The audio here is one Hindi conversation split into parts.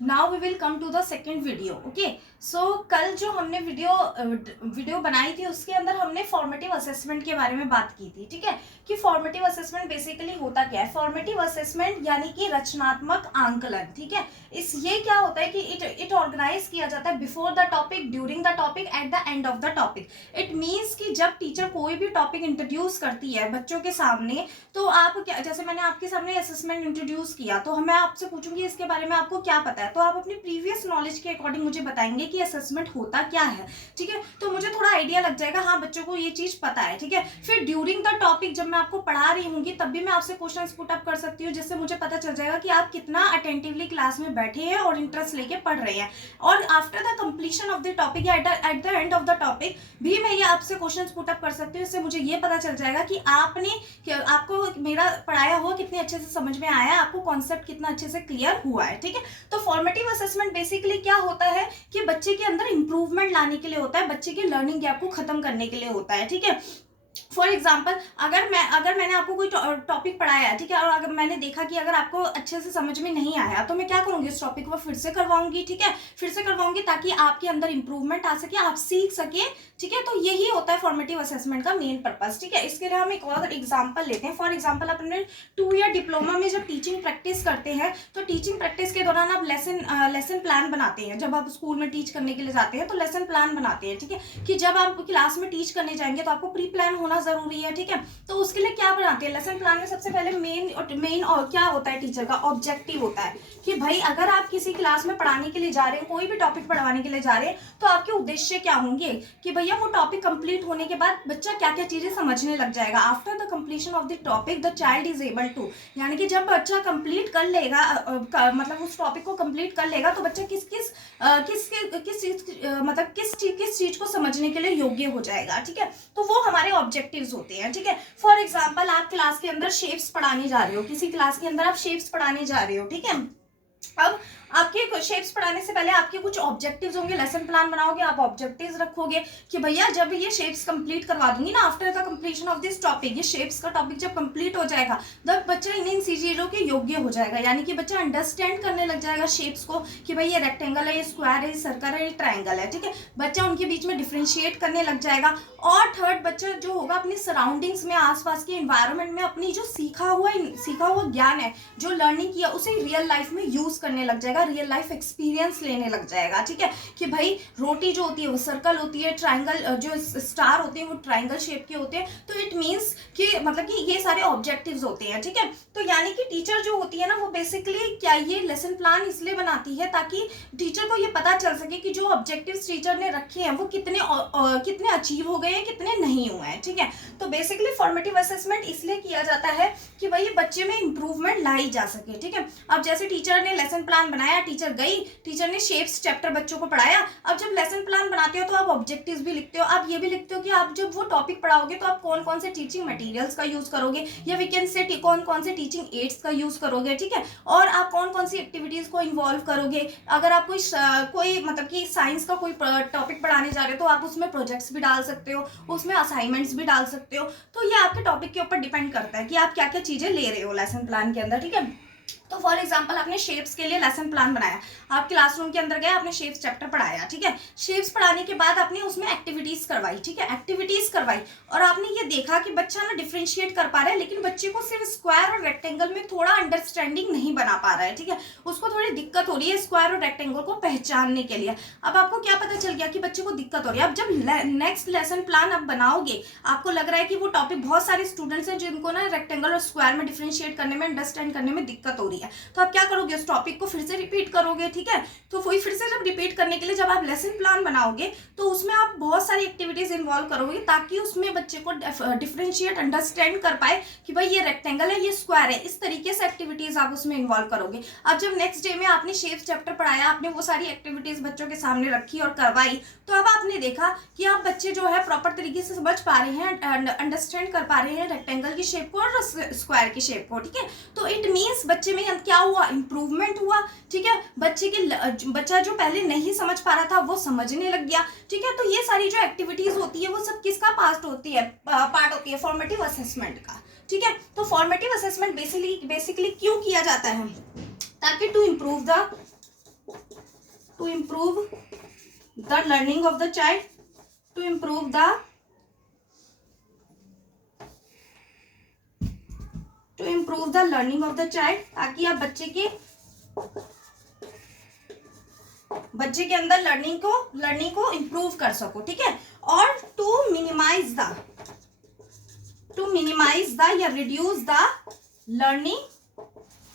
Now we will come to the second video. Okay, so कल जो हमने वीडियो बनाई थी उसके अंदर हमने फॉर्मेटिव असेसमेंट के बारे में बात की थी। ठीक है, कि फॉर्मेटिव असेसमेंट बेसिकली होता क्या है। फॉर्मेटिव असेसमेंट यानी कि रचनात्मक आंकलन। ठीक है, इस ये क्या होता है कि इट ऑर्गेनाइज किया जाता है before the topic, during the topic, eight the end of the topic. It means कि जब टीचर कोई भी टॉपिक इंट्रोड्यूस करती है बच्चों के सामने, तो आप क्या, जैसे मैंने आपके सामने असेसमेंट इंट्रोड्यूस किया तो मैं आपसे पूछूंगी इसके बारे में आपको क्या पता है, तो आप अपनी प्रीवियस नॉलेज के अकॉर्डिंग मुझे बताएंगे कि असेसमेंट होता क्या है। ठीक है, तो मुझे थोड़ा आइडिया लग जाएगा, हाँ बच्चों को ये चीज पता है। ठीक है, फिर ड्यूरिंग द टॉपिक जब मैं आपको पढ़ा रही हूँ तब भी मैं आपसे क्वेश्चन पुट अप कर सकती हूँ, जिससे मुझे पता चल जाएगा कि आप कितना अटेंटिवली क्लास में बैठे हैं और इंटरेस्ट लेके पढ़ रहे हैं। और after the completion of the topic या at the end of the topic भी मैं ये आपसे क्वेश्चन पुट अप कर सकती हूँ, इससे मुझे ये पता चल जाएगा कि आपको मेरा पढ़ाया हुआ कितने अच्छे से समझ में आया, आपको कॉन्सेप्ट कितना अच्छे से क्लियर हुआ है। ठीक है, तो फॉर्मेटिव असेसमेंट बेसिकली क्या होता है कि बच्चे के अंदर इंप्रूवमेंट लाने के लिए होता है, बच्चे के लर्निंग गैप को खत्म करने के लिए होता है। ठीक है, फॉर एग्जाम्पल अगर मैंने आपको कोई टॉपिक पढ़ाया है, ठीक है, और अगर मैंने देखा कि अगर आपको अच्छे से समझ में नहीं आया तो मैं क्या करूंगी, उस टॉपिक को फिर से करवाऊंगी। ठीक है, फिर से करवाऊंगी ताकि आपके अंदर इंप्रूवमेंट आ सके, आप सीख सके। ठीक है, तो यही होता है फॉर्मेटिव असेसमेंट का मेन पर्पस। ठीक है, इसके लिए हम एक और एग्जाम्पल लेते हैं। फॉर एग्जाम्पल अपने 2 ईयर डिप्लोमा में जब टीचिंग प्रैक्टिस करते हैं तो टीचिंग प्रैक्टिस के दौरान आप लेसन प्लान बनाते हैं। जब आप स्कूल में टीच करने के लिए जाते हैं तो लेसन प्लान बनाते हैं। ठीक है, कि जब आप क्लास में टीच करने जाएंगे तो आपको प्री प्लान होना जरूरी है। ठीक है, तो उसके लिए क्या बनाते हैं, लेसन प्लान में सबसे पहले मेन और क्या होता है, टीचर का ऑब्जेक्टिव होता है कि भाई अगर आप किसी क्लास में पढ़ाने के लिए जा रहे हैं, कोई भी टॉपिक पढ़वाने के लिए जा रहे हैं, तो आपके उद्देश्य क्या होंगे कि भैया वो टॉपिक कंप्लीट होने के बाद बच्चा क्या क्या चीजें समझने लग जाएगा। After the completion of the topic the child is able to, यानी कि जब बच्चा कंप्लीट कर लेगा, मतलब उस टॉपिक को कंप्लीट कर लेगा, तो बच्चा किस किस मतलब किस चीज को समझने के लिए योग्य हो जाएगा। ठीक है, तो वो हमारे ऑब्जेक्टिव्स होते हैं। ठीक है, फॉर एग्जाम्पल आप क्लास के अंदर शेप्स पढ़ाने जा रहे हो, किसी क्लास के अंदर आप शेप्स पढ़ाने जा रहे हो। ठीक है, अब आपके शेप्स पढ़ाने से पहले आपके कुछ ऑब्जेक्टिव्स होंगे, लेसन प्लान बनाओगे, आप ऑब्जेक्टिव्स रखोगे कि भैया जब ये शेप्स कंप्लीट करवा दूंगी ना, after the completion of this topic, ये शेप्स का टॉपिक जब कंप्लीट हो जाएगा तब बच्चा इन चीजों के योग्य हो जाएगा, यानी कि बच्चा अंडरस्टैंड करने लग जाएगा शेप्स को कि भाई ये रेक्टेंगल है, ये स्क्वायर है, ये सर्कल है, ये ट्राइंगल है। ठीक है, बच्चा उनके बीच में डिफ्रेंशिएट करने लग जाएगा। और थर्ड, बच्चा जो होगा अपनी सराउंडिंग्स में, आसपास के इन्वायरमेंट में अपनी जो सीखा हुआ ज्ञान है, जो लर्निंग किया, उसे रियल लाइफ में यूज करने लग जाएगा, रियल लाइफ एक्सपीरियंस लेने लग जाएगा। ठीक है, कि भाई रोटी जो होती है वो सर्कल होती है, ट्राइंगल जो स्टार होते हैं वो ट्राइंगल शेप के होते हैं। तो इट मीन्स कि मतलब कि ये सारे ऑब्जेक्टिव्स होते हैं। ठीक है, तो यानी कि टीचर जो होती है ना, वो बेसिकली क्या, ये लेसन प्लान इसलिए बनाती है ताकि टीचर को ये पता चल सके कि जो ऑब्जेक्टिव्स टीचर ने रखे हैं वो कितने अचीव हो गए हैं, कितने नहीं हुए हैं। ठीक है, तो बेसिकली फॉर्मेटिव असेसमेंट इसलिए किया जाता है कि भाई बच्चे में इंप्रूवमेंट लाई जा सके। ठीक है, अब जैसे टीचर ने लेसन प्लान बनाया, टीचर गई, टीचर ने शेप्स चैप्टर बच्चों को पढ़ाया। अब जब लेसन प्लान बनाते हो तो आप ऑब्जेक्टिव्स भी लिखते हो, आप ये भी लिखते हो कि आप जब वो टॉपिक पढ़ाओगे तो आप कौन कौन से टीचिंग मटेरियल्स का यूज करोगे, या वी कैन से कौन कौन से टीचिंग एड्स का यूज करोगे। ठीक है, और आप कौन कौन सी एक्टिविटीज को इन्वॉल्व करोगे। अगर आप कोई मतलब कि साइंस का कोई टॉपिक पढ़ाने जा रहे हो तो आप उसमें प्रोजेक्ट्स भी डाल सकते हो, उसमें असाइनमेंट्स भी डाल सकते हो। तो ये आपके टॉपिक के ऊपर डिपेंड करता है कि आप क्या क्या चीजें ले रहे हो लेसन प्लान के अंदर। ठीक है, तो फॉर एग्जाम्पल आपने शेप्स के लिए लेसन प्लान बनाया, आप क्लासरूम के अंदर गए, आपने शेप्स चैप्टर पढ़ाया। ठीक है, शेप्स पढ़ाने के बाद आपने उसमें एक्टिविटीज करवाई। ठीक है, एक्टिविटीज करवाई और आपने ये देखा कि बच्चा ना डिफ्रेंशिएट कर पा रहा है, लेकिन बच्चे को सिर्फ स्क्वायर और रेक्टेंगल में थोड़ा अंडरस्टैंडिंग नहीं बना पा रहा है। ठीक है, उसको थोड़ी दिक्कत हो रही है स्क्वायर और रेक्टेंगल को पहचानने के लिए। अब आपको क्या पता चल गया कि बच्चे को दिक्कत हो रही है। अब जब नेक्स्ट लेसन प्लान आप बनाओगे, आपको लग रहा है कि वो टॉपिक बहुत सारे स्टूडेंट्स हैं जिनको ना रेक्टेंगल और स्क्वायर में डिफ्रेंशिएट करने में, अंडरस्टैंड करने में दिक्कत हो रही है, तो आप क्या करोगे, उस टॉपिक को फिर से रिपीट करोगे। ठीक है, तो वही फिर से जब रिपीट करने के लिए जब आप लेसन प्लान बनाओगे तो उसमें आप बहुत सारी एक्टिविटीज इन्वॉल्व करोगे ताकि उसमें बच्चे को डिफरेंशिएट अंडरस्टैंड कर पाए कि भाई ये रेक्टेंगल है, ये स्क्वायर है। इस तरीके से एक्टिविटीज आप उसमें इन्वॉल्व करोगे। अब जब नेक्स्ट डे में आपने शेप्स चैप्टर पढ़ाया, आपने वो सारी एक्टिविटीज बच्चों के सामने रखी और करवाई, तो अब आपने देखा कि आप बच्चे जो है प्रॉपर तरीके से समझ पा रहे हैं, अंडरस्टैंड कर पा रहे हैं रेक्टेंगल की शेप को और स्क्वायर की शेप को। ठीक है, तो इट मीन्स बच्चे में क्या हुआ, इंप्रूवमेंट हुआ। ठीक है, बच्चा जो पहले नहीं समझ पा रहा था वो समझने लग गया। ठीक है, तो ये सारी जो एक्टिविटीज होती है वो सब किसका पार्ट होती है, फॉर्मेटिव असेसमेंट का। ठीक है, तो फॉर्मेटिव असेसमेंट बेसिकली क्यों किया जाता है, ताकि to improve the to improve the learning of the child, to improve the learning of the child, ताकि आप बच्चे के अंदर लर्निंग को इम्प्रूव कर सको, ठीक है। और टू मिनिमाइज द या रिड्यूस द लर्निंग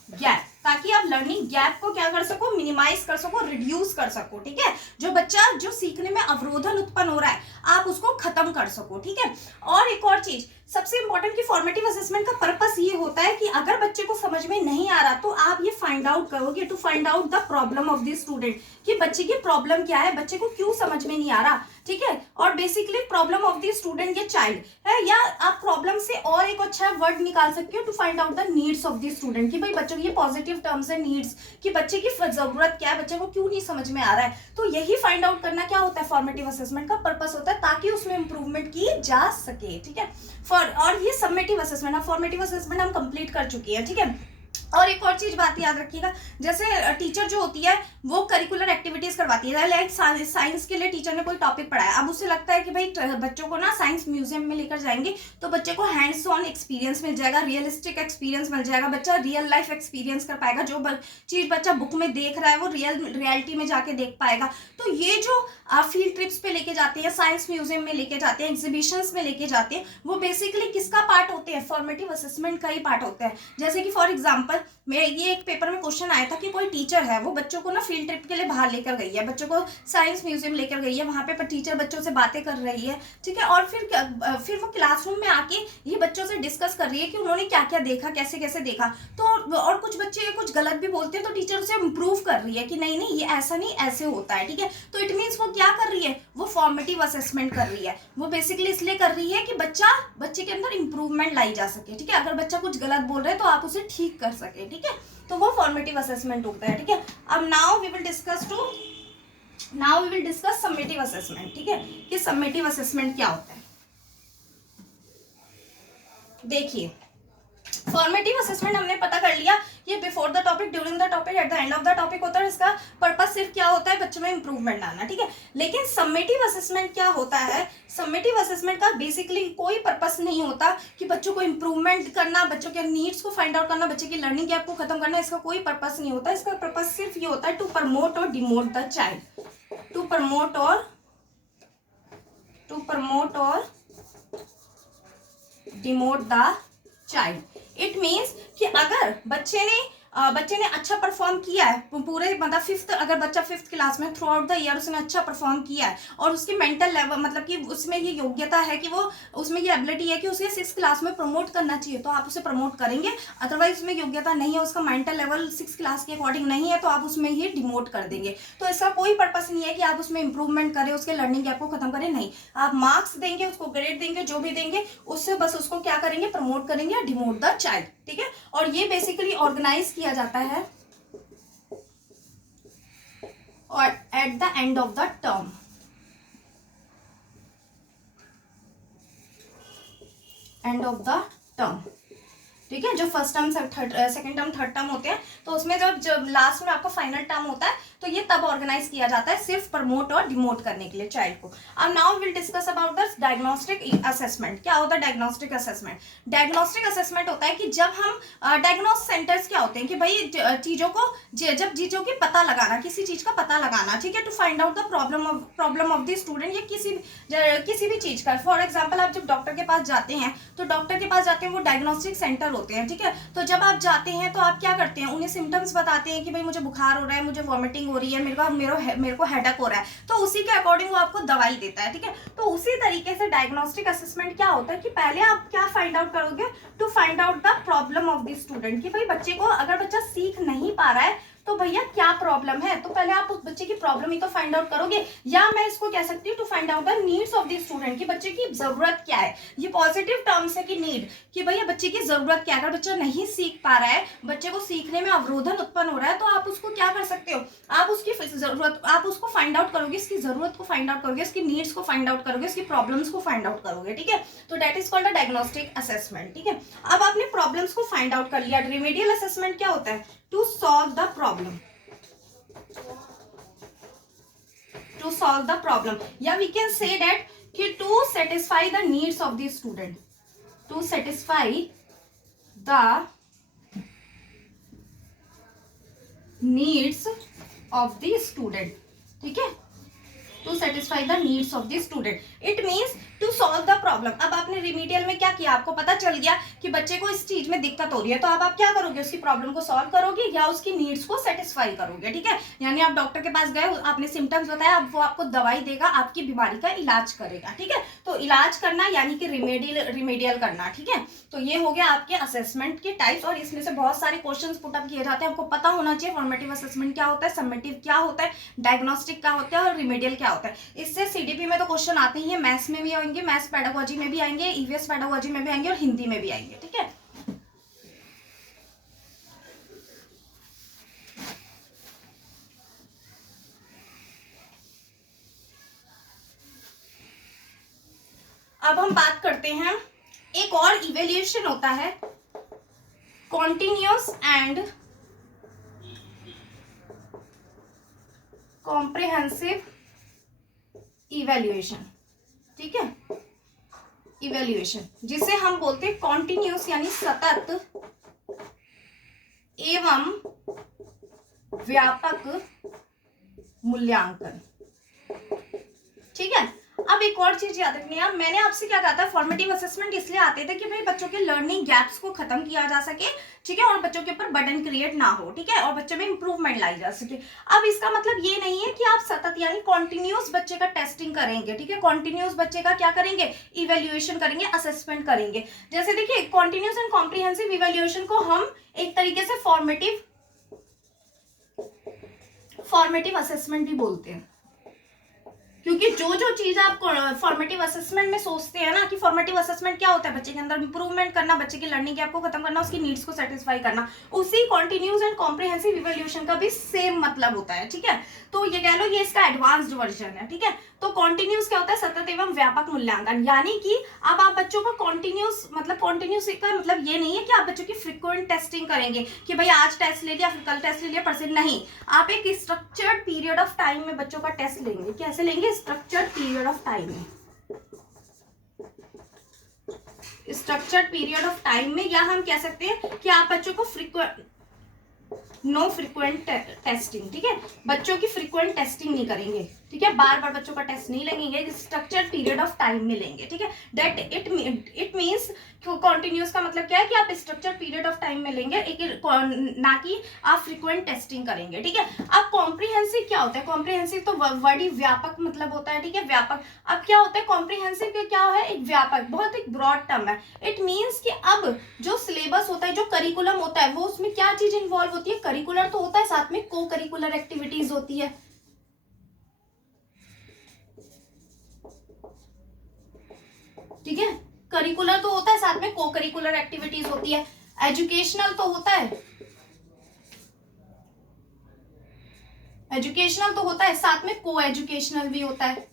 गैप, ताकि आप लर्निंग गैप को क्या कर सको, मिनिमाइज कर सको, रिड्यूस कर सको, ठीक है। जो बच्चा जो सीखने में अवरोधन उत्पन्न हो रहा है आप उसको खत्म कर सको, ठीक है। और एक और चीज सबसे इंपॉर्टेंट कि फॉर्मेटिव असेसमेंट का पर्पस ये होता है कि अगर बच्चे को समझ में नहीं आ रहा तो आप ये फाइंड आउट करोगे, to find out the problem of the student, कि बच्चे की प्रॉब्लम क्या है, बच्चे को क्यों समझ में नहीं आ रहा, ठीक है। और basically problem of the student या चाइल्ड है, या आप प्रॉब्लम से और एक अच्छा वर्ड निकाल सकते हो, to find out the needs of the student, कि भाई बच्चों की पॉजिटिव टर्म्स है नीड्स, कि बच्चे की जरूरत क्या है, बच्चे को क्यों नहीं समझ में आ रहा है। तो यही फाइंड आउट करना क्या होता है, फॉर्मेटिव असेसमेंट का पर्पस होता है, ताकि उसमें इंप्रूवमेंट की जा सके, ठीक है। और ये समेटिव असेसमेंट, फॉर्मेटिव असेसमेंट हम कंप्लीट कर चुकी है, ठीक है। और एक और चीज बात याद रखिएगा, जैसे टीचर जो होती है वो करिकुलर एक्टिविटीज करवाती है, लाइक साइंस के लिए टीचर ने कोई टॉपिक पढ़ाया, अब उसे लगता है कि भाई बच्चों को ना साइंस म्यूजियम में लेकर जाएंगे तो बच्चे को हैंड्स ऑन एक्सपीरियंस मिल जाएगा, रियलिस्टिक एक्सपीरियंस मिल जाएगा, बच्चा रियल लाइफ एक्सपीरियंस कर पाएगा, जो चीज बच्चा बुक में देख रहा है वो रियलिटी में जाके देख पाएगा। तो ये जो आप फील्ड ट्रिप्स पे लेके जाते हैं, साइंस म्यूजियम में लेके जाते हैं, एग्जीबिशंस में लेके जाते हैं, वो बेसिकली किसका पार्ट होते हैं, फॉर्मेटिव असेसमेंट का ही पार्ट होता है। जैसे कि फॉर एग्जाम्पल मेरे ये एक पेपर में क्वेश्चन आया था कि कोई टीचर है वो बच्चों को ना फील्ड ट्रिप के लिए बाहर लेकर गई है, बच्चों को साइंस म्यूजियम लेकर गई है, वहां पे टीचर बच्चों से बातें कर रही है, ठीक है। और फिर वो क्लासरूम में आके ये बच्चों से डिस्कस कर रही है कि उन्होंने क्या क्या देखा, कैसे कैसे देखा। तो और कुछ बच्चे कुछ गलत भी बोलते हैं तो टीचर उसे इम्प्रूव कर रही है कि नहीं नहीं ये ऐसा नहीं ऐसे होता है, ठीक है। तो इट मीन्स वो क्या कर रही है, वो फॉर्मेटिव असेसमेंट कर रही है, वो बेसिकली इसलिए कर रही है कि बच्चे के अंदर इंप्रूवमेंट लाई जा सके, ठीक है। अगर बच्चा कुछ गलत बोल रहा है तो आप उसे ठीक कर सके, ठीक है। तो वो फॉर्मेटिव असेसमेंट होता है, ठीक है। अब now we will discuss summative assessment, ठीक है, कि समेटिव असेसमेंट क्या होता है। देखिए फॉर्मेटिव असेसमेंट हमने पता कर लिया, ये before the topic, during the topic, eight the end of the topic होता है। इसका पर्पस सिर्फ क्या होता है, बच्चों में इंप्रूवमेंट लाना, ठीक है। लेकिन समेटिव असेसमेंट क्या होता है, समेटिव असेसमेंट का बेसिकली कोई पर्पस नहीं होता कि बच्चों को इंप्रूवमेंट करना, बच्चों के नीड्स को फाइंड आउट करना, बच्चे की लर्निंग गैप को खत्म करना, इसका कोई पर्पस नहीं होता। इसका पर्पस सिर्फ ये होता है टू प्रमोट और demote the child, to promote और demote the child. It means कि अगर बच्चे ने अच्छा परफॉर्म किया है पूरे, मतलब अगर बच्चा 5th क्लास में थ्रू आउट द ईयर उसने अच्छा परफॉर्म किया है और उसकी मेंटल लेवल, मतलब कि उसमें ये योग्यता है कि वो उसमें ये एबिलिटी है कि उसे 6th क्लास में प्रमोट करना चाहिए, तो आप उसे प्रमोट करेंगे। अदरवाइज उसमें योग्यता नहीं है, उसका मेंटल लेवल 6th क्लास के अकॉर्डिंग नहीं है, तो आप उसमें ही डिमोट कर देंगे। तो इसका कोई पर्पस नहीं है कि आप उसमें इंप्रूवमेंट करें, उसके लर्निंग गैप को खत्म करें, नहीं। आप मार्क्स देंगे, उसको ग्रेड देंगे, जो भी देंगे उससे बस उसको क्या करेंगे, प्रमोट करेंगे या डिमोट द चाइल्ड, ठीक है। और ये बेसिकली ऑर्गेनाइज किया जाता है और eight the end of the term, ठीक है। जो first term, second term, third term होते हैं, तो उसमें जब लास्ट में आपका फाइनल टर्म होता है तो ये तब ऑर्गेनाइज किया जाता है सिर्फ प्रमोट और डिमोट करने के लिए चाइल्ड को। अब now will discuss about the diagnostic assessment. क्या होता है डायग्नोस्टिक असेसमेंट? डायग्नोस्टिक असेसमेंट होता है कि जब हम डायग्नोस सेंटर्स क्या होते हैं कि भाई चीजों को, जब चीजों की पता लगाना, किसी चीज का पता लगाना, ठीक है, to find out the problem of the student या किसी भी चीज का। फॉर एग्जाम्पल आप जब डॉक्टर के पास जाते हैं तो वो डायग्नोस्टिक सेंटर होते हैं, ठीक है। तो जब आप जाते हैं तो आप क्या करते हैं, उन्हें सिम्टम्स बताते हैं कि भाई मुझे बुखार हो रहा है, मुझे वॉमिटिंग हो रही है, मेरे को हेडेक हो रहा है, तो उसी के अकॉर्डिंग वो आपको दवाई देता है, ठीक है। तो उसी तरीके से डायग्नोस्टिक असेसमेंट क्या होता है कि पहले आप क्या फाइंड आउट करोगे, to find out the problem of the student, कि भाई बच्चे को, अगर बच्चा सीख नहीं पा रहा है तो भैया क्या प्रॉब्लम है, तो पहले आप उस बच्चे की प्रॉब्लम ही तो फाइंड आउट करोगे। या मैं इसको कह सकती हूँ to find out the needs of the student, कि बच्चे की जरूरत क्या है। ये पॉजिटिव टर्म्स है कि नीड, कि भैया बच्चे की जरूरत क्या है। अगर बच्चा नहीं सीख पा रहा है, बच्चे को सीखने में अवरोधन उत्पन्न हो रहा है, तो आप उसको क्या कर सकते हो, आप उसकी जरूरत, आप उसको फाइंड आउट करोगे, इसकी जरूरत को फाइंड आउट करोगे, इसकी नीड्स को फाइंड आउट करोगे, इसकी प्रॉब्लम्स को फाइंड आउट करोगे, ठीक है। तो that is called a diagnostic assessment, ठीक है। अब आपने प्रॉब्लम्स को फाइंड आउट कर लिया। रिमेडियल असेसमेंट क्या होता है, to solve the problem, solve the problem, या we can say that कि to satisfy the needs of the student, to satisfy the needs of the student, ठीक है, to satisfy the needs of the student, it means to solve the problem. अब आपने रिमीडियल में क्या किया, आपको पता चल गया कि बच्चे को इस चीज में दिक्कत हो रही है, तो अब आप क्या करोगे, उसकी प्रॉब्लम को सॉल्व करोगे या उसकी नीड्स को सेटिस्फाई करोगे, ठीक है। यानी आप डॉक्टर के पास गए, आपने सिम्टम्स बताया, अब वो आपको दवाई देगा, आपकी बीमारी का इलाज करेगा, ठीक है। तो इलाज करना यानी कि रिमेडियल करना, ठीक है। तो ये हो गया आपके असेसमेंट के टाइप्स, और इसमें से बहुत सारे क्वेश्चंस पुट अप किए जाते हैं। आपको पता होना चाहिए फॉर्मेटिव असेसमेंट क्या होता है, समेटिव क्या होता है, डायग्नोस्टिक क्या होता है और रिमेडियल क्या होता है। इससे सीडीपी में तो क्वेश्चन आते ही हैं, मैथ्स में भी आएंगे, मैथ्स पेडागोजी में भी आएंगे, ईवीएस पेडागोजी में भी आएंगे और हिंदी में भी आएंगे, ठीक है। अब हम बात करते हैं, एक और इवेल्युएशन होता है कॉन्टिन्यूअस एंड कॉम्प्रिहेंसिव इवेल्युएशन, ठीक है। इवेल्युएशन जिसे हम बोलते हैं कॉन्टिन्यूअस यानी सतत एवं व्यापक मूल्यांकन, ठीक है। अब एक और चीज याद रखनी है, मैंने आपसे क्या कहा था, फॉर्मेटिव असेसमेंट इसलिए आते थे कि भाई बच्चों के लर्निंग गैप्स को खत्म किया जा सके, ठीक है, और बच्चों के ऊपर बर्डन क्रिएट ना हो, ठीक है, और बच्चों में इंप्रूवमेंट लाई जा सके। अब इसका मतलब ये नहीं है कि आप सतत यानी कॉन्टिन्यूअस बच्चे का टेस्टिंग करेंगे, ठीक है, कॉन्टिन्यूअस बच्चे का क्या करेंगे, इवेल्युएशन करेंगे, असेसमेंट करेंगे। जैसे देखिए कॉन्टिन्यूअस एंड कॉम्प्रिहेंसिव इवेल्युएशन को हम एक तरीके से फॉर्मेटिव असेसमेंट भी बोलते हैं, क्योंकि जो जो चीज आप फॉर्मेटिव असेसमेंट में सोचते हैं ना कि फॉर्मेटिव असेसमेंट क्या होता है, बच्चे के अंदर इंप्रूवमेंट करना, बच्चे की लर्निंग गैप को खत्म करना, उसकी नीड्स को सेटिस्फाई करना, उसी कॉन्टिन्यूअस एंड कॉम्प्रिहेंसिव इवैल्यूएशन का भी सेम मतलब होता है, ठीक है। तो ये कह लो ये इसका एडवांस्ड वर्जन है, ठीक है। तो कॉन्टिन्यूअस क्या होता है, सतत एवं व्यापक मूल्यांकन, यानी कि अब आप बच्चों को कॉन्टिन्यूअस का मतलब ये नहीं है कि आप बच्चों की फ्रीक्वेंट टेस्टिंग करेंगे कि भाई आज टेस्ट ले लिया फिर कल टेस्ट ले लिया परसेंट, नहीं, आप एक स्ट्रक्चर्ड पीरियड ऑफ टाइम में बच्चों का टेस्ट लेंगे। कैसे लेंगे, स्ट्रक्चर्ड पीरियड ऑफ टाइम में, स्ट्रक्चर्ड पीरियड ऑफ टाइम में, या हम कह सकते हैं कि आप बच्चों को फ्रीक्वेंट टेस्टिंग, ठीक है, बच्चों की फ्रीक्वेंट टेस्टिंग नहीं करेंगे, ठीक है, बार बार बच्चों का टेस्ट नहीं लेंगे, स्ट्रक्चर्ड पीरियड ऑफ टाइम में लेंगे, ठीक है। दैट इट मींस कॉन्टिन्यूअस का मतलब क्या है कि आप स्ट्रक्चर्ड पीरियड ऑफ टाइम में लेंगे, एक ना कि आप फ्रीक्वेंट टेस्टिंग करेंगे, ठीक है। अब कॉम्प्रिहेंसिव क्या होता है, कॉम्प्रिहेंसिव तो वर्ड ही व्यापक मतलब होता है, ठीक है, व्यापक। अब क्या होता है कॉम्प्रिहेंसिव, क्या है, एक व्यापक, बहुत एक ब्रॉड टर्म है। इट मींस कि अब जो सिलेबस होता है, जो करिकुलम होता है, वो उसमें क्या चीज इन्वॉल्व होती है, करिकुलर तो होता है, साथ में को करिकुलर एक्टिविटीज होती है, ठीक है। करिकुलर तो होता है, साथ में को करिकुलर एक्टिविटीज होती है। एजुकेशनल तो होता है, साथ में को एजुकेशनल भी होता है,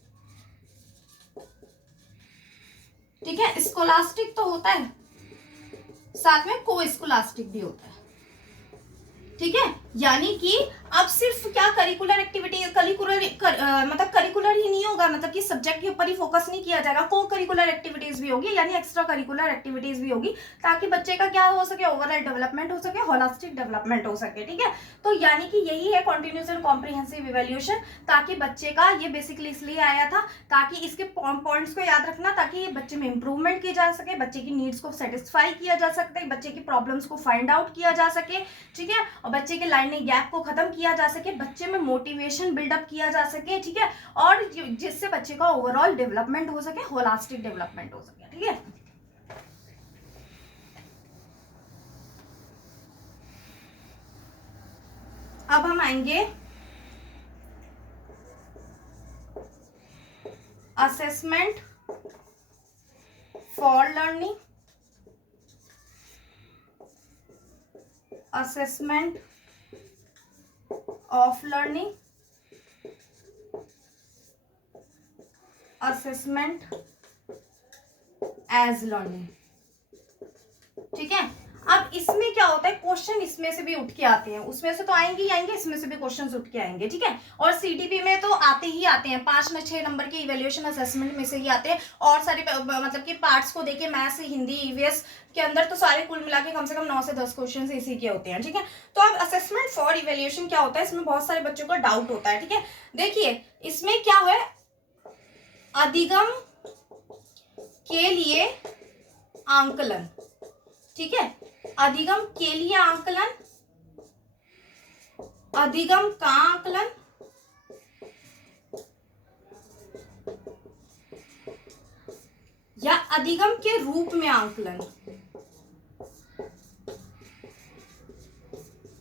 ठीक है। स्कोलास्टिक तो होता है, साथ में को स्कोलास्टिक भी होता है, ठीक है। यानी कि अब सिर्फ क्या करिकुलर एक्टिविटी, मतलब करिकुलर ही नहीं होगा, मतलब कि सब्जेक्ट के ऊपर ही फोकस नहीं किया जाएगा, को करिकुलर एक्टिविटीज भी होगी, यानी एक्स्ट्रा करिकुलर एक्टिविटीज भी होगी, ताकि बच्चे का क्या हो सके, ओवरऑल डेवलपमेंट हो सके, होलिस्टिक डेवलपमेंट हो सके, ठीक है। तो यानी कि यही है कॉन्टिन्यूअस एंड कॉम्प्रिहेंसिव इवैल्यूएशन, ताकि बच्चे का, ये बेसिकली इसलिए आया था ताकि इसके पॉइंट्स को याद रखना, ताकि बच्चे में इंप्रूवमेंट की जा सके, बच्चे की नीड्स को सेटिस्फाई किया जा सकता है, बच्चे की प्रॉब्लम्स को फाइंड आउट किया जा सके, ठीक है, और बच्चे के लर्निंग गैप को खत्म किया जा सके, बच्चे में मोटिवेशन बिल्डअप किया जा सके, ठीक है, और जिससे बच्चे का ओवरऑल डेवलपमेंट हो सके, होलिस्टिक डेवलपमेंट हो सके, ठीक है। अब हम आएंगे assessment for learning, assessment of learning, assessment as learning, ठीक है। अब इसमें क्या होता है, क्वेश्चन इसमें से भी उठ के आते हैं, उसमें से तो आएंगे ही आएंगे, इसमें से भी क्वेश्चन उठ के आएंगे, ठीक है। और सीटीपी में तो आते ही आते हैं, 5-6 नंबर के इवैल्यूएशन असेसमेंट में से ही आते हैं। और सारे मतलब कि पार्ट्स को देखे, मैथ्स, हिंदी, ईवीएस के अंदर तो सारे कुल मिला के कम से कम 9 से 10 क्वेश्चन इसी के होते हैं, ठीक है। तो अब असेसमेंट फॉर इवैल्यूएशन क्या होता है, इसमें बहुत सारे बच्चों का डाउट होता है, ठीक है। देखिए इसमें क्या है, अधिगम के लिए आंकलन, ठीक है। अधिगम के लिए आंकलन, अधिगम का आंकलन, या अधिगम के रूप में आंकलन,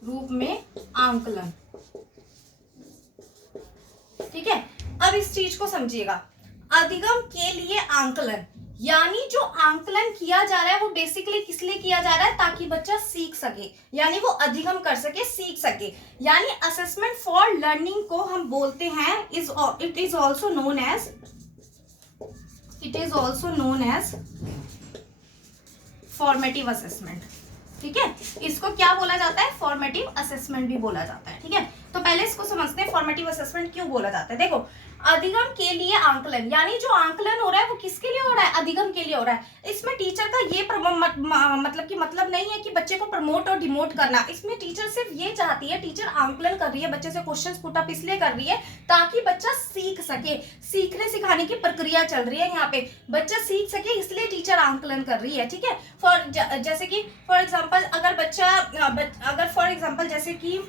रूप में आंकलन, ठीक है। अब इस चीज को समझिएगा, अधिगम के लिए आंकलन यानी जो आंकलन किया जा रहा है वो बेसिकली किस लिए किया जा रहा है, ताकि बच्चा सीख सके, यानी वो अधिगम कर सके, सीख सके। यानी असेसमेंट फॉर लर्निंग को हम बोलते हैं it is also known as formative assessment, ठीक है। इसको क्या बोला जाता है, फॉर्मेटिव असेसमेंट भी बोला जाता है, ठीक है। तो पहले इसको समझते हैं फॉर्मेटिव असेसमेंट क्यों बोला जाता है। देखो अधिगम के लिए आंकलन यानी जो आंकलन हो रहा है वो किसके लिए हो रहा है, अधिगम के लिए हो रहा है। इसमें टीचर का ये मतलब नहीं है कि बच्चे को प्रमोट और डिमोट करना, इसमें टीचर सिर्फ ये चाहती है, टीचर आंकलन कर रही है, बच्चे से क्वेश्चंस पुट अप इसलिए कर रही है ताकि बच्चा सीख सके, सीखने सिखाने की प्रक्रिया चल रही है यहाँ पे, बच्चा सीख सके इसलिए टीचर आंकलन कर रही है, ठीक है। जैसे कि फॉर एग्जाम्पल अगर फॉर एग्जाम्पल जैसे कि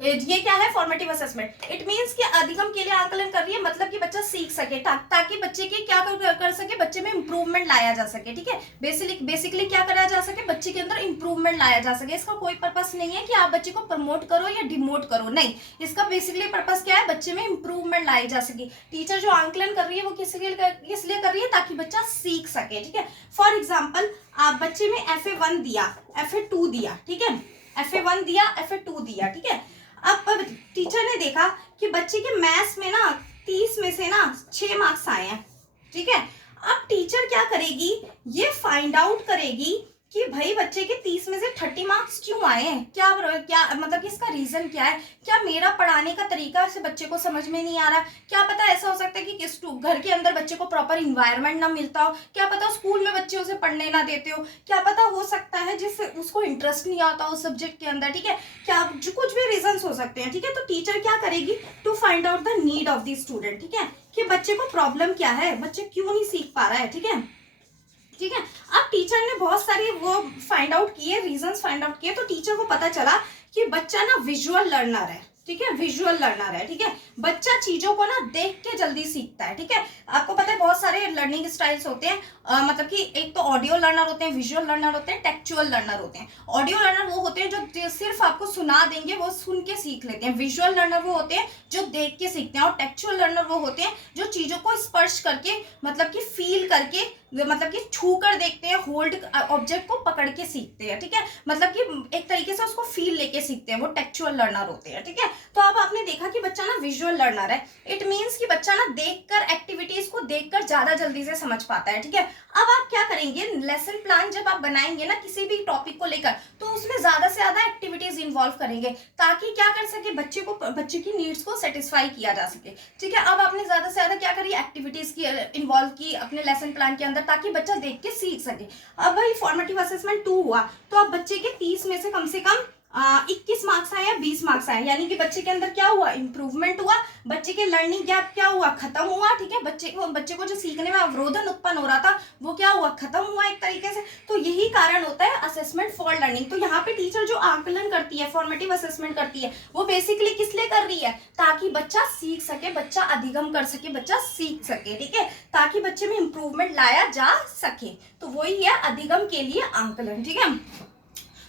ये क्या है, फॉर्मेटिव असेसमेंट, इट मींस कि अधिगम के लिए आंकलन कर रही है, मतलब कि बच्चा सीख सके, ताकि बच्चे के क्या कर सके, बच्चे में इंप्रूवमेंट लाया जा सके, ठीक है। बेसिकली क्या करा जा सके, बच्चे के अंदर इंप्रूवमेंट लाया जा सके। इसका कोई पर्पस नहीं है कि आप बच्चे को प्रमोट करो या डिमोट करो, नहीं, इसका बेसिकली पर्पस क्या है, बच्चे में इंप्रूवमेंट लाई जा सके। टीचर जो आंकलन कर रही है वो किस लिए कर रही है, ताकि बच्चा सीख सके, ठीक है। फॉर एग्जाम्पल आप बच्चे में FA1 दिया, FA2 दिया, ठीक है, FA1 दिया, FA2 दिया, ठीक है। अब टीचर ने देखा कि बच्चे के मैथ्स में ना 30 में से ना 6 मार्क्स आए हैं, ठीक है। अब टीचर क्या करेगी, ये फाइंड आउट करेगी कि भाई बच्चे के 30 में से 30 मार्क्स क्यों आए हैं, क्या मतलब कि इसका रीजन क्या है, क्या मेरा पढ़ाने का तरीका से बच्चे को समझ में नहीं आ रहा, क्या पता ऐसा हो सकता है कि घर के अंदर बच्चे को प्रॉपर इन्वायरमेंट ना मिलता हो, क्या पता स्कूल में बच्चे उसे पढ़ने ना देते हो, क्या पता हो सकता है जिससे उसको इंटरेस्ट नहीं आता उस सब्जेक्ट के अंदर, ठीक है, क्या कुछ भी रीजन हो सकते हैं, ठीक है। तो टीचर क्या करेगी, to find out the need of the student, ठीक है, कि बच्चे को प्रॉब्लम क्या है, बच्चे क्यों नहीं सीख पा रहा है, ठीक है, ठीक है। अब टीचर ने बहुत सारी वो फाइंड आउट किए, रीजंस फाइंड आउट किए, तो टीचर को पता चला कि बच्चा ना विजुअल लर्नर है, ठीक है, विजुअल लर्नर है, ठीक है। बच्चा चीजों को ना देख के जल्दी सीखता है, ठीक है। आपको पता है बहुत सारे लर्निंग स्टाइल्स होते हैं, मतलब कि एक तो ऑडियो लर्नर होते हैं, विजुअल लर्नर होते हैं, टेक्चुअल लर्नर होते हैं। ऑडियो लर्नर वो होते हैं जो सिर्फ आपको सुना देंगे, वो सुन के सीख लेते हैं। विजुअल लर्नर वो होते हैं जो देख के सीखते हैं, और टेक्चुअल लर्नर वो होते हैं जो चीजों को स्पर्श करके, मतलब कि फील करके, मतलब कि छू कर देखते हैं, होल्ड ऑब्जेक्ट को पकड़ के सीखते हैं, ठीक है, मतलब कि एक तरीके से उसको फील लेके सीखते हैं, वो टेक्चुअल लर्नर होते हैं, ठीक है। तो अब आपने देखा कि बच्चा ना विजुअल लर्नर है, इट मींस कि बच्चा ना देखकर एक्टिविटीज को देखकर ज्यादा जल्दी से समझ पाता है, ठीक है। अब आप क्या करेंगे, लेसन प्लान जब आप बनाएंगे ना किसी भी टॉपिक को लेकर, तो उसमें ज्यादा से ज्यादा एक्टिविटीज इन्वॉल्व करेंगे, ताकि क्या कर सके, बच्चे की नीड्स को सेटिस्फाई किया जा सके, ठीक है। अब आपने ज्यादा से ज्यादा क्या करी, एक्टिविटीज की इन्वॉल्व की अपने लेसन प्लान के अंदर, ताकि बच्चा देख के सीख सके। अब भाई फॉर्मेटिव असेसमेंट 2 हुआ, तो अब बच्चे के 30 में से कम 21 मार्क्स आए या 20 मार्क्स आए, यानी कि बच्चे के अंदर क्या हुआ, इंप्रूवमेंट हुआ, बच्चे के लर्निंग गैप क्या हुआ, खत्म हुआ, ठीक है। बच्चे को जो सीखने में अवरोधन उत्पन्न हो रहा था वो क्या हुआ, खत्म हुआ एक तरीके से। तो यही कारण होता है असेसमेंट फॉर लर्निंग। तो यहाँ पे टीचर जो आकलन करती है, फॉर्मेटिव असेसमेंट करती है, वो बेसिकली किस लिए कर रही है, ताकि बच्चा सीख सके, बच्चा अधिगम कर सके, बच्चा सीख सके, ठीक है, ताकि बच्चे में इंप्रूवमेंट लाया जा सके। तो वही है अधिगम के लिए आंकलन, ठीक है।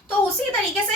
तो उसी तरीके से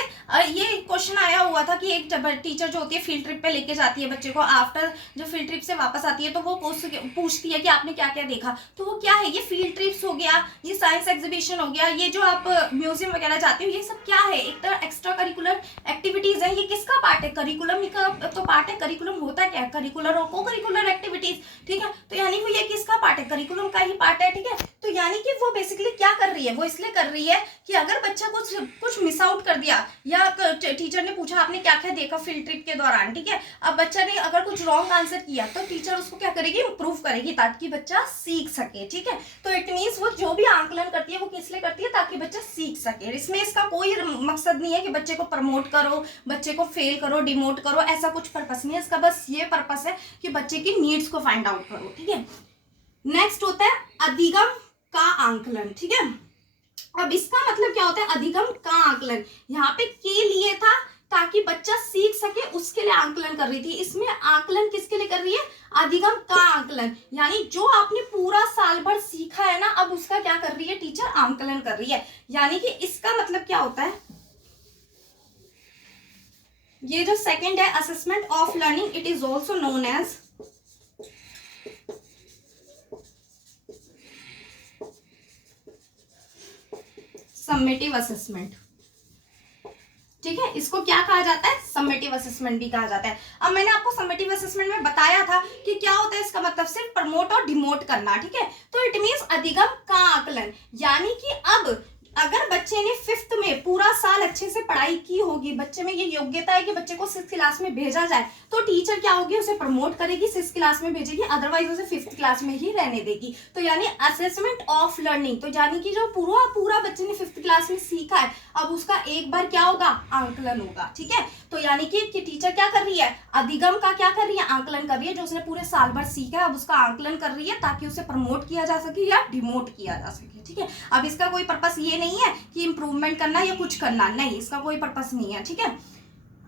ये क्वेश्चन आया हुआ था कि एक टीचर जो होती है फील्ड ट्रिप पे लेके जाती है बच्चे को, आफ्टर जो फील्ड ट्रिप से वापस आती है तो वो पूछती है कि आपने क्या क्या देखा। तो वो क्या है, ये फील्ड ट्रिप्स हो गया, ये साइंस एग्जीबिशन हो गया, ये जो आप म्यूजियम वगैरह जाते हो, ये सब क्या है, एक तरह एक्स्ट्रा करिकुलर एक्टिविटीज है। ये किसका पार्ट है, करिकुलम का तो पार्ट है। करिकुलम होता क्या है, करिकुलर और को करिकुलर एक्टिविटीज, ठीक है। तो यानी वो ये किसका पार्ट है, करिकुलम का ही पार्ट है, ठीक है। तो यानी कि वो बेसिकली क्या कर रही है, वो इसलिए कर रही है कि अगर बच्चा कुछ मिस आउट कर दिया, या टीचर ने पूछा आपने क्या क्या देखा फील्ड ट्रिप के दौरान, ठीक है, अब बच्चा ने अगर कुछ रॉन्ग आंसर किया तो टीचर उसको क्या करेगी, इंप्रूव करेगी ताकि बच्चा सीख सके, ठीक है। तो इट मीन्स वो जो भी आंकलन करती है वो किस लिए करती है, ताकि बच्चा सीख सके। इसमें इसका कोई मकसद नहीं है कि बच्चे को प्रमोट करो, बच्चे को फेल करो, डिमोट करो, ऐसा कुछ पर्पस नहीं है इसका। बस ये पर्पस है कि बच्चे की नीड्स को फाइंड आउट करो, ठीक है। नेक्स्ट होता है अधिगम का आंकलन, ठीक है। अब इसका मतलब क्या होता है, अधिगम का आंकलन। यहाँ पे के लिए था ताकि बच्चा सीख सके, उसके लिए आंकलन कर रही थी। इसमें आंकलन किसके लिए कर रही है, अधिगम का आंकलन, यानी जो आपने पूरा साल भर सीखा है ना, अब उसका क्या कर रही है टीचर, आंकलन कर रही है। यानी कि इसका मतलब क्या होता है, ये जो सेकंड है assessment of learning, it is also known as summative assessment, ठीक है। इसको क्या कहा जाता है, सम्मेटिव असेसमेंट भी कहा जाता है। अब मैंने आपको सम्मेटिव असेसमेंट में बताया था कि क्या होता है, इसका मतलब सिर्फ प्रमोट और डिमोट करना, ठीक है। तो इट मींस अधिगम का आकलन, यानी कि अब अगर बच्चे ने 5th में पूरा साल अच्छे से पढ़ाई की होगी, बच्चे में ये योग्यता है कि बच्चे को 6th क्लास में भेजा जाए, तो टीचर क्या होगी, उसे प्रमोट करेगी, 6th क्लास में भेजेगी, अदरवाइज उसे 5th क्लास में ही रहने देगी। तो यानी असेसमेंट ऑफ लर्निंग, तो यानी कि जो पूरा बच्चे ने 5th क्लास में सीखा है, अब उसका एक बार क्या होगा, आंकलन होगा, ठीक है। तो यानी कि टीचर क्या कर रही है, अधिगम का क्या कर रही है, आंकलन कर रही है। जो उसने पूरे साल भर सीखा है अब उसका आंकलन कर रही है ताकि उसे प्रमोट किया जा सके या डिमोट किया जा सके, ठीक है। अब इसका कोई पर्पस ये नहीं है कि इंप्रूवमेंट करना या कुछ करना, नहीं, इसका कोई पर्पस नहीं है, ठीक है।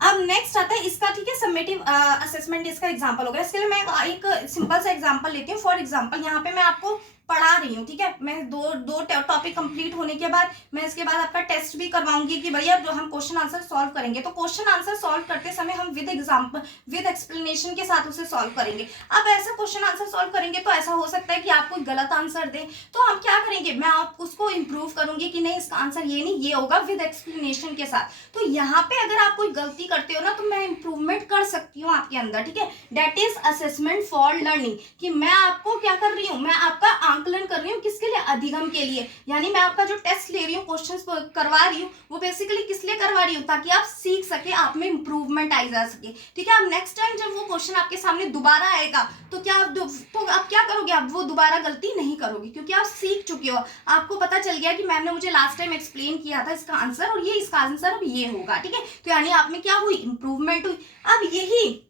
अब नेक्स्ट आता है इसका, ठीक है, सम्मेटिव असेसमेंट इसका एग्जांपल होगा। इसके लिए मैं एक सिंपल सा एग्जांपल लेती हूँ। फॉर एग्जांपल यहाँ पे मैं आपको पढ़ा रही हूँ, ठीक है। मैं दो टॉपिक कंप्लीट होने के बाद मैं इसके बाद आपका टेस्ट भी करवाऊंगी कि भैया जो हम क्वेश्चन आंसर सॉल्व करेंगे, तो क्वेश्चन आंसर सॉल्व करते समय हम विद एग्जांपल विद एक्सप्लेनेशन के साथ उसे सॉल्व करेंगे। अब ऐसा क्वेश्चन आंसर सॉल्व करेंगे तो ऐसा हो सकता है कि आप कोई गलत आंसर दें, तो हम क्या करेंगे, मैं आप उसको इंप्रूव करूंगी कि नहीं इसका आंसर ये नहीं, ये होगा, विद एक्सप्लेनेशन के साथ। तो यहाँ पे अगर आप कोई गलती करते हो ना, तो मैं इंप्रूवमेंट कर सकती हूँ आपके अंदर, ठीक है। That is assessment for learning, कि मैं आपको क्या कर रही हूँ, मैं आपका आंकलन कर रही हूँ, किसके लिए, अधिगम के लिए। यानी मैं आपका जो टेस्ट ले रही हूँ, क्वेश्चंस करवा रही हूँ, वो बेसिकली किस लिए करवा रही हूँ, ताकि आप सीख सके, आप में इंप्रूवमेंट आई जा सके, ठीक है। अब नेक्स्ट टाइम जब वो क्वेश्चन आपके सामने दोबारा आएगा तो क्या आप क्या करोगे, आप वो दोबारा गलती नहीं करोगे, क्योंकि आप सीख चुके हो, आपको पता चल गया कि मैम ने मुझे लास्ट टाइम एक्सप्लेन किया था इसका आंसर, और ये इसका आंसर अब ये होगा, ठीक है। तो यानी आप में क्या हुई, इंप्रूवमेंट हुई। अब यही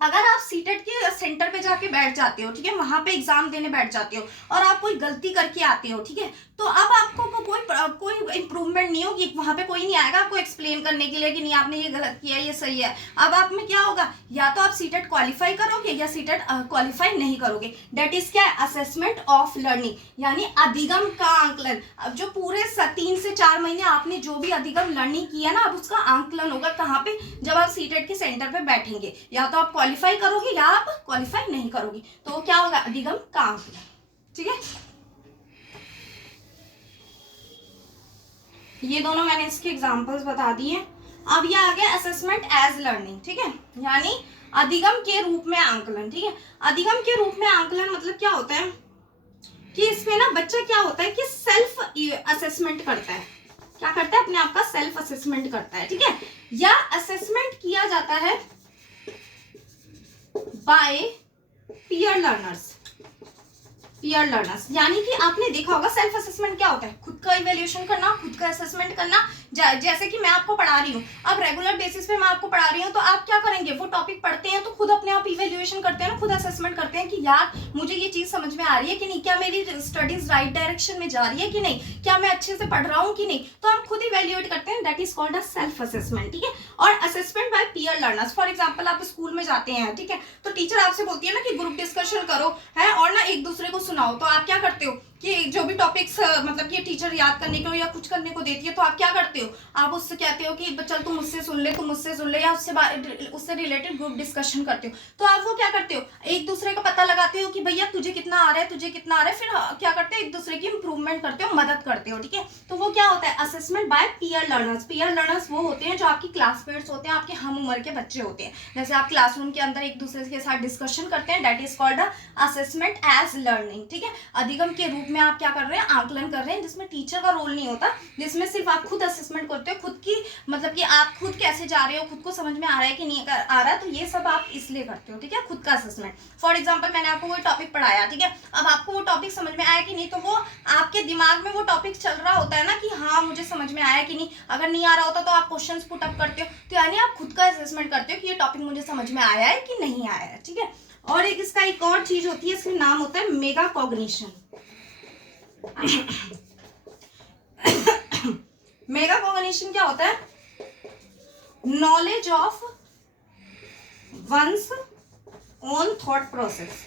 अगर आप सीटेट के सेंटर पे जाके बैठ जाते हो, ठीक है, वहां पे एग्जाम देने बैठ जाते हो और आप कोई गलती करके आते हो, ठीक है, तो अब आपको कोई इंप्रूवमेंट नहीं होगी, वहां पे कोई नहीं आएगा आपको एक्सप्लेन करने के लिए कि नहीं आपने ये गलत किया, ये सही है। अब आप में क्या होगा, या तो आप सीटेट क्वालिफाई करोगे या सीटेट क्वालिफाई नहीं करोगे। डेट इज क्या है, असेसमेंट ऑफ लर्निंग, यानी अधिगम का आंकलन। अब जो पूरे 3 से 4 महीने आपने जो भी अधिगम लर्निंग किया ना, अब उसका आंकलन होगा कहाँ पे, जब आप सीटेट के सेंटर पे बैठेंगे, या तो आप क्वालिफाई करोगे या आप क्वालिफाई नहीं करोगे, तो क्या होगा, अधिगम का आंकलन, ठीक है। ये दोनों मैंने इसके एग्जांपल्स बता दिए। अब ये आ गया असेसमेंट एज लर्निंग, ठीक है, यानी अधिगम के रूप में आंकलन, ठीक है। अधिगम के रूप में आंकलन मतलब क्या होता है कि इसमें ना बच्चा क्या होता है कि सेल्फ असेसमेंट करता है, क्या करता है, अपने आप का सेल्फ असेसमेंट करता है, ठीक है, या असेसमेंट किया जाता है by peer learners. Peer learners यानी कि आपने देखा होगा सेल्फ असेसमेंट क्या होता है, खुद का इवैल्यूएशन करना, खुद का असेसमेंट करना। जैसे कि मैं आपको पढ़ा रही हूँ, अब रेगुलर बेसिस पे मैं आपको पढ़ा रही हूँ, तो आप क्या करेंगे, वो टॉपिक पढ़ते हैं तो खुद अपने आप इवैल्यूएशन करते हैं ना, खुद असेसमेंट करते हैं कि यार मुझे ये चीज समझ में आ रही है कि नहीं, क्या मेरी स्टडीज राइट डायरेक्शन में जा रही है कि नहीं, क्या मैं अच्छे से पढ़ रहा हूँ कि नहीं, तो हम खुद इवैल्यूएट करते हैं। That is called a self assessment, ठीक है। और assessment bye peer learners, for example आप स्कूल में जाते हैं, ठीक है, तो टीचर आपसे बोलती है ना कि ग्रुप डिस्कशन करो है और ना एक दूसरे को सुनाओ, तो आप क्या करते हो कि जो भी टॉपिक्स मतलब कि टीचर याद करने को या कुछ करने को देती है, तो आप क्या करते हो, करते हो, आप उससे कहते हो कि चल तुम मुझसे सुन ले, तुम मुझसे सुन ले, या उससे रिलेटेड ग्रुप डिस्कशन करते हो, तो आप वो क्या करते हो, एक दूसरे का पता लगाते हो कि भैया तुझे कितना आ रहा है, तुझे कितना आ रहा है, फिर क्या करते हो, एक दूसरे की इंप्रूवमेंट करते हो, मदद करते हो, ठीक है। तो वो क्या होता है, assessment bye peer learners. Peer learners वो होते हैं जो आपकी क्लासमेट्स होते हैं, आपके हम उम्र के बच्चे होते हैं। जैसे आप क्लासरूम के अंदर एक दूसरे के साथ डिस्कशन करते हैं, that is called assessment as learning, ठीक है। अधिगम के रूप में आप क्या कर रहे हैं, आंकलन कर रहे हैं, जिसमें टीचर का रोल नहीं होता, जिसमें सिर्फ आप खुद असेसमेंट करते हो, खुद की मतलब कि आप खुद कैसे जा रहे हो, खुद को समझ में आ रहा है कि नहीं आ रहा, तो ये सब आप इसलिए करते हो, ठीक है, खुद का असेसमेंट। फॉर एग्जाम्पल मैंने आपको वो टॉपिक पढ़ाया, ठीक है, अब आपको वो टॉपिक समझ में आया कि नहीं, तो वो आपके दिमाग में वो टॉपिक चल रहा होता है ना कि हाँ मुझे समझ में आया कि नहीं। अगर नहीं आ रहा होता तो आप क्वेश्चंस पुट अप करते हो, तो यानी आप खुद का असेसमेंट करते हो कि ये टॉपिक मुझे समझ में आया है कि नहीं आया है, ठीक है। और एक इसका एक और चीज होती है, इसका नाम होता है मेगा कॉग्निशन। मेगा कॉग्निशन क्या होता है, knowledge of one's own thought process.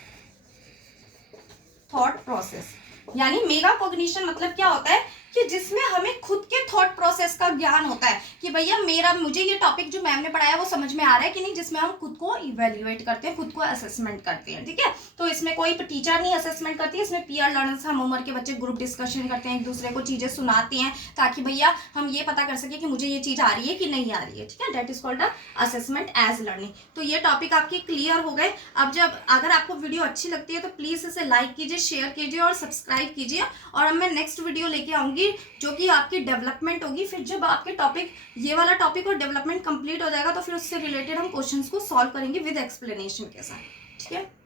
यानी मेगा कॉग्निशन मतलब क्या होता है कि जिसमें हमें खुद के थॉट प्रोसेस का ज्ञान होता है कि भैया मुझे ये टॉपिक जो मैम ने पढ़ाया वो समझ में आ रहा है कि नहीं, जिसमें हम खुद को इवेल्युएट करते हैं, खुद को असेसमेंट करते हैं, ठीक है। तो इसमें कोई टीचर नहीं असेसमेंट करती है, इसमें पीयर लर्नर्स हम उम्र के बच्चे ग्रुप डिस्कशन करते हैं, एक दूसरे को चीजें सुनाते हैं ताकि भैया हम ये पता कर सके कि मुझे ये चीज आ रही है कि नहीं आ रही है, ठीक है। That is called assessment as learning. तो ये टॉपिक आपके क्लियर हो गए। अब जब अगर आपको वीडियो अच्छी लगती है तो प्लीज इसे लाइक कीजिए, शेयर कीजिए और सब्सक्राइब कीजिए। और अब मैं नेक्स्ट वीडियो लेके आऊंगी जो कि आपकी डेवलपमेंट होगी। फिर जब आपके टॉपिक ये वाला टॉपिक और डेवलपमेंट कंप्लीट हो जाएगा तो फिर उससे रिलेटेड हम क्वेश्चंस को सॉल्व करेंगे विद एक्सप्लेनेशन के साथ, ठीक है।